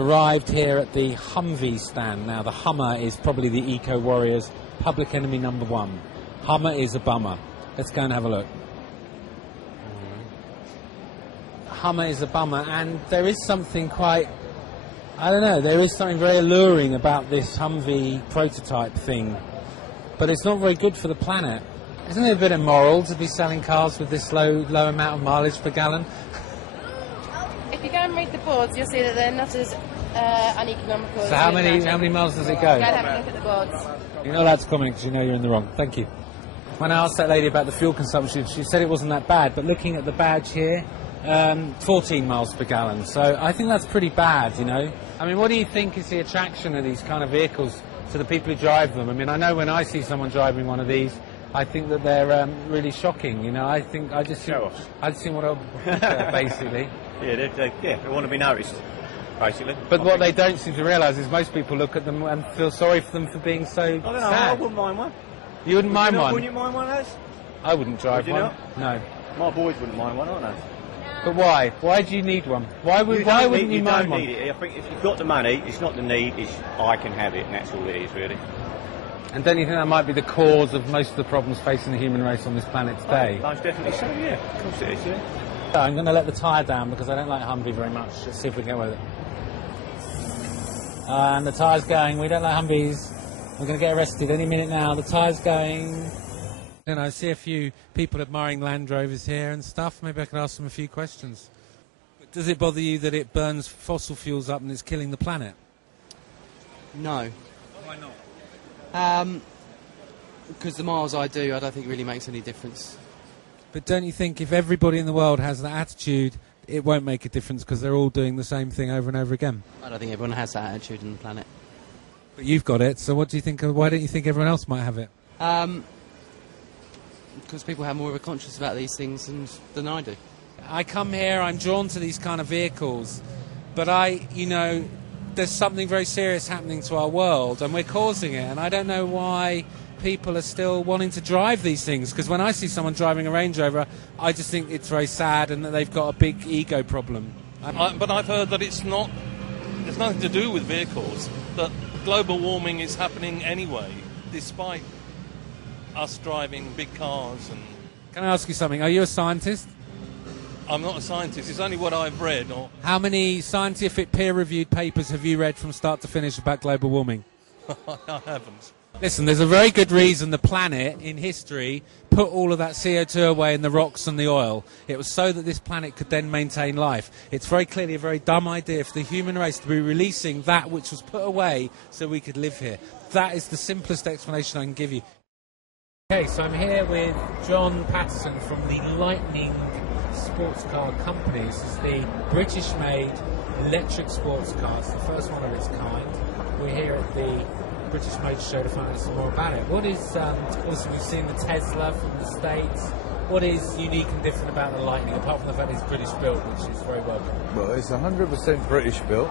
Arrived here at the Humvee stand. Now the Hummer is probably the Eco Warriors' public enemy number one. Hummer is a bummer. Let's go and have a look. Hummer is a bummer, and there is something quite, I don't know, there is something very alluring about this Humvee prototype thing, but it's not very good for the planet. Isn't it a bit immoral to be selling cars with this low amount of mileage per gallon? If you go and read the boards, you'll see that they're not as uneconomical. So how many miles does it go? Go and have a look at the boards. You're not allowed to comment because you know you're in the wrong. Thank you. When I asked that lady about the fuel consumption, she said it wasn't that bad, but looking at the badge here, 14 miles per gallon. So I think that's pretty bad, you know. I mean, what do you think is the attraction of these kind of vehicles to the people who drive them? I mean, I know when I see someone driving one of these, I think that they're really shocking, you know. I just see what I'll basically. Yeah, they want to be noticed, basically. But what they don't seem to realise is most people look at them and feel sorry for them for being so I don't know, sad. I wouldn't mind one. You wouldn't mind one? Wouldn't you mind one of those? I wouldn't drive Would you one. not? No. My boys wouldn't mind one, aren't they? But why? Why do you need one? Why wouldn't you mind one? You don't need it. I think if you've got the money, it's not the need, it's I can have it, and that's all it is, really. And don't you think that might be the cause of most of the problems facing the human race on this planet today? Most definitely so, yeah. Of course it is, yeah. So I'm going to let the tyre down because I don't like Humvee very much. Let's see if we can get away with it. And the tyre's going. We don't like Humvees. We're going to get arrested any minute now. The tyre's going. You know, I see a few people admiring Land Rovers here and stuff. Maybe I can ask them a few questions. Does it bother you that it burns fossil fuels up and is killing the planet? No. Why not? Because the miles I do, I don't think it really makes any difference. But don't you think if everybody in the world has that attitude, it won't make a difference because they're all doing the same thing over and over again? I don't think everyone has that attitude on the planet. But you've got it, so what do you think? Why don't you think everyone else might have it? Because people have more of a conscience about these things than I do. I come here, I'm drawn to these kind of vehicles, but there's something very serious happening to our world, and we're causing it, and I don't know why people are still wanting to drive these things, because when I see someone driving a Range Rover, I just think it's very sad and that they've got a big ego problem. But I've heard that it's nothing to do with vehicles, that global warming is happening anyway, despite us driving big cars. And Can I ask you something? Are you a scientist? I'm not a scientist, it's only what I've read. How many scientific peer-reviewed papers have you read from start to finish about global warming? I haven't. Listen, there's a very good reason the planet, in history, put all of that CO2 away in the rocks and the oil. It was so that this planet could then maintain life. It's very clearly a very dumb idea for the human race to be releasing that which was put away so we could live here. That is the simplest explanation I can give you. Okay, so I'm here with John Patterson from the Lightning Sports Car Company. This is the British-made electric sports car. It's the first one of its kind. We're here at the British Motor Show to find out some more about it. What is, obviously we've seen the Tesla from the States. What is unique and different about the Lightning, apart from the fact it's British built, which is very welcome? Well, it's 100% British built.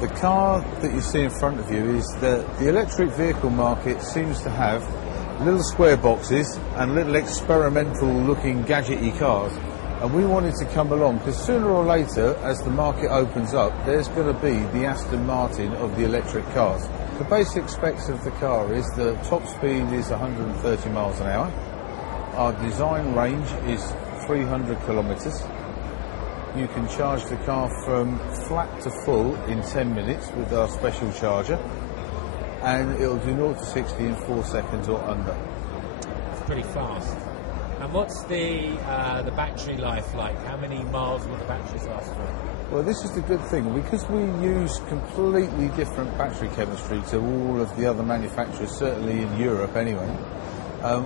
The car that you see in front of you is the electric vehicle market seems to have little square boxes and little experimental looking gadgety cars. And we wanted to come along because sooner or later, as the market opens up, there's going to be the Aston Martin of the electric cars. The basic specs of the car is the top speed is 130 miles an hour. Our design range is 300 kilometres. You can charge the car from flat to full in 10 minutes with our special charger. And it'll do 0 to 60 in 4 seconds or under. It's pretty fast. And what's the battery life like? How many miles will the batteries last for? Well, this is the good thing. Because we use completely different battery chemistry to all of the other manufacturers, certainly in Europe anyway,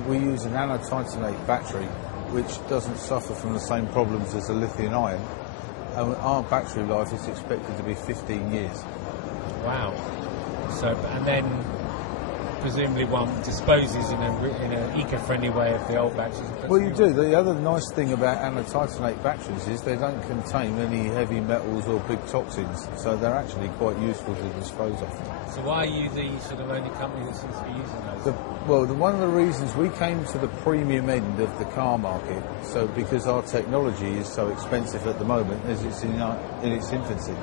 we use an anode-titanate battery, which doesn't suffer from the same problems as a lithium-ion. Our battery life is expected to be 15 years. Wow. So, and then presumably one disposes in an eco-friendly way of the old batteries. Well, you do. The other nice thing about anode-titanate batteries is they don't contain any heavy metals or big toxins, so they're actually quite useful to dispose of. So why are you the sort of only company that seems to be using those? One of the reasons we came to the premium end of the car market, so because our technology is so expensive at the moment as it's in its infancy.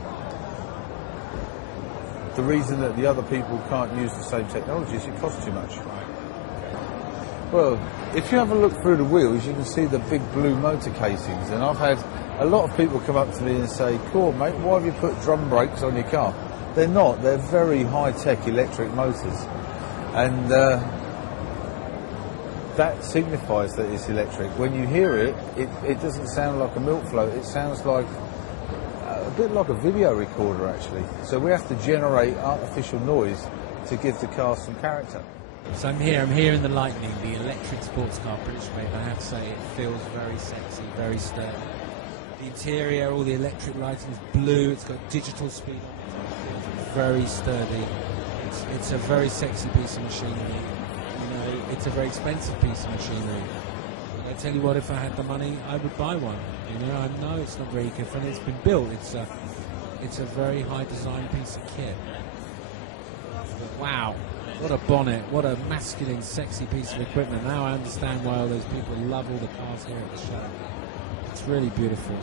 the reason that the other people can't use the same technology is it costs too much. Well, if you have a look through the wheels, you can see the big blue motor casings, and I've had a lot of people come up to me and say, "Cool, mate, why have you put drum brakes on your car?" They're not. They're very high-tech electric motors, and that signifies that it's electric. When you hear it, it doesn't sound like a milk float. It sounds like a bit like a video recorder, actually. So we have to generate artificial noise to give the car some character. So I'm here in the Lightning, the electric sports car, British made. I have to say, it feels very sexy, very sturdy. The interior, all the electric lighting is blue. It's got digital speed on it. It feels very sturdy. It's a very sexy piece of machinery. You know, it's a very expensive piece of machinery. But I tell you what, if I had the money, I would buy one. You know, I know it's not very eco-friendly. It's been built. It's a very high design piece of kit. But wow. What a bonnet, what a masculine, sexy piece of equipment. Now I understand why all those people love all the cars here at the show. It's really beautiful.